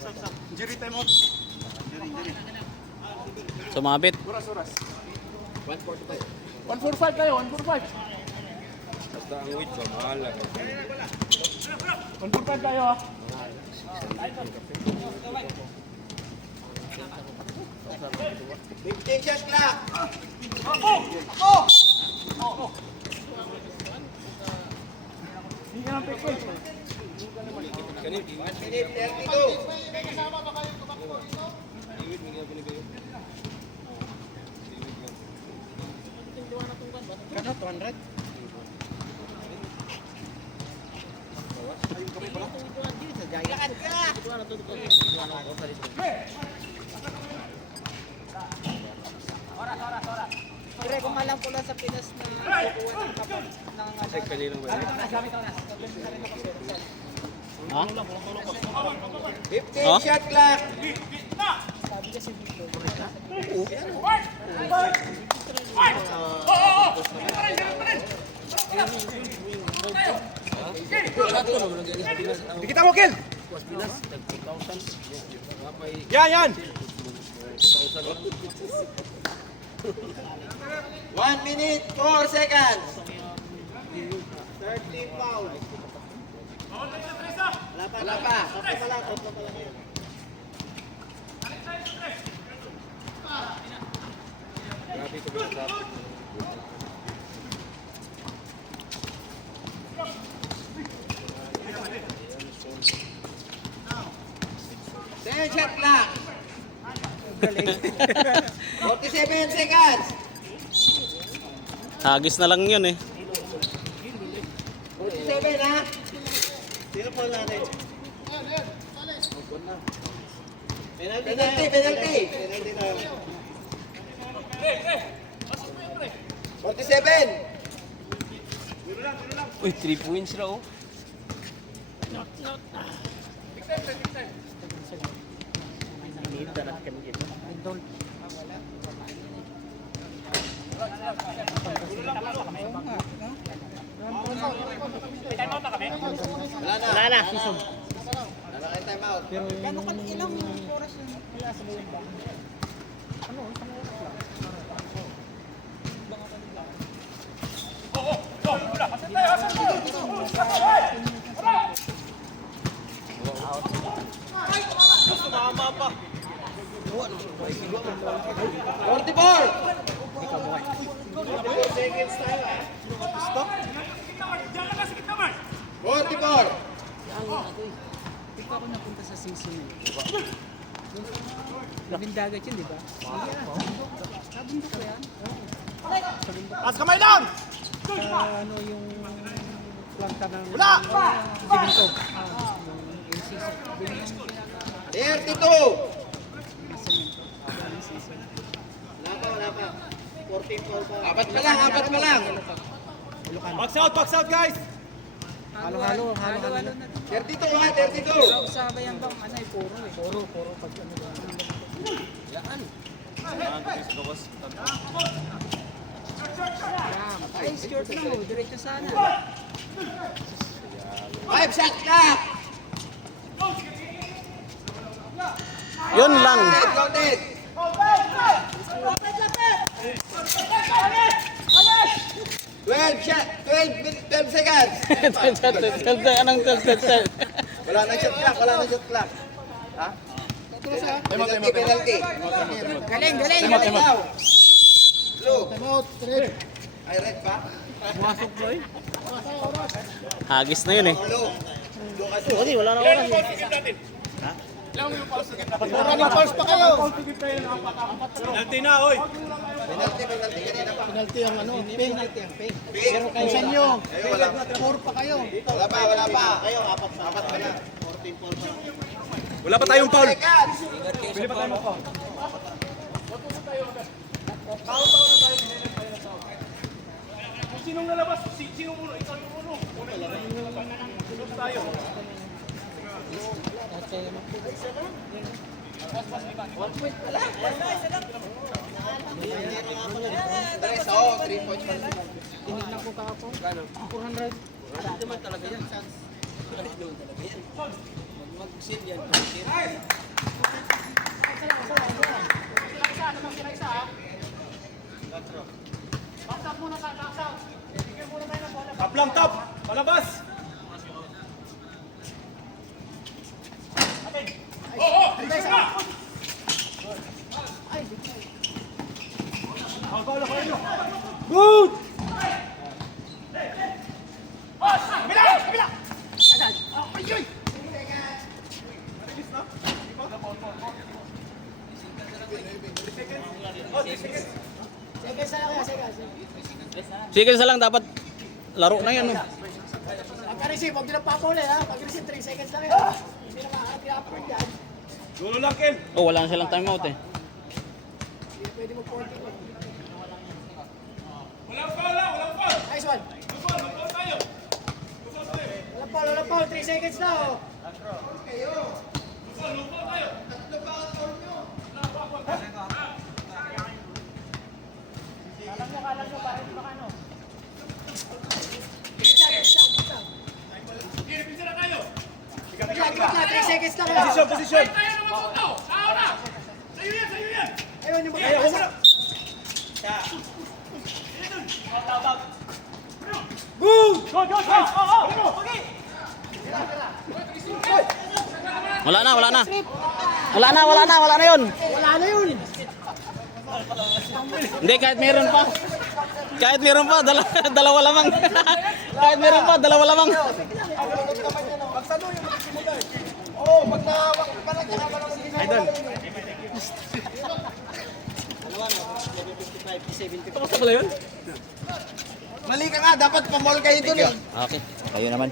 Injury time out. Sumabit. Oras. 145. 145 kayo, 145. Basta ang weight ko, mahal lang. 145 kayo ha. Big shot clock! Hindi ka ng pick eh. 1 minute 32. Kano, 200? Lakad ka! Pre, kung alam ko lang sa Pinas na kukuha ng kapag ng Check kanilang ba? Ha? 15 shot clock! sabi kasi dito. Dikita mo, Kill! Yan! 1 minute 4 seconds. 13 foul. Wala pa. Grabe ito ba sa shot clock. 47 seconds. Hagis na lang yun eh. 47 ha? Sino po natin? Penalty. Penalty na. 47. Uy, 3 points raw. Wala na. Wala kayong time out. Gano'n ka ilang oras yun? Wala sa buong ba? Forty-four seconds tayo ha. Stop. 44. Hindi pa ako napunta sa season eh. Labing dagat yun, di ba? Sige ah. Sabundok ko yan. As kamay lang! Ano yung planta ng... Wala! Siminto. Yung NCC. 32. Wala pa. 14 foul pa. Apat pa lang. Box out guys! Halo-halo na. 32 ha, 32. Pero sa bayan bang ano eh, puro eh. Puro pag ano ba. Yan. Ay, short lang mo. Diretso sana. 5 shot clock. Yun lang. Counted. 12 shot, 12 seconds. Anong tel? Wala na shot clock. Ha? Penalty. Galing. Blue. Ay, red pa? Pumasok boy. Hagis na yun eh. Blue. Sorry, wala na oras eh. Pulse pa kayo! Penalty na, oy! Penalty kanina pa. Penalty ang ano, ping. Pero Kayo sa inyo. wala. Puro pa kayo. Wala pa. Kayo, apat pa na. 14 foul pa. Wala pa tayong foul! Seconds. Bili pa tayo ng foul. Sinong nalabas? Sinong uno? Ikaw yung uno. Sunod tayo. Tres, oh, 3 points pa. Tinignan ko kahapon. 400. Naman talaga yan. mag-seal yan. Tap lang, tap! Palabas! Good! Sige sa lang dapat laro na yan. No? Pagka-receive, huwag nilang papuli ha. Pag-receive, 3 seconds lang yan. Hindi na makakapag yan. Dulo lang, Ken. Oh, wala na silang timeout eh. Hindi na pwede mag-40. Walang foul, ha? Walang foul! Nice one. Walang foul, walang foul tayo! Walang foul, 3 seconds na oh. Ikot na, 3 seconds lang. Posisyon, posisyon! Ayun yung Ayaw, huwag mo na! Good! Go, go, go! Okay! Wala na, wala na. Wala na, wala na, wala na yun. Wala na yun. Hindi, kahit meron pa. Kahit meron pa, dalawa lamang. Kahit meron pa, dalawa lamang. Oo, pag nahawak ka lang, nakabala ko sige. Idol. Mali ka nga, dapat pamol kayo dun eh. Okay, kayo naman.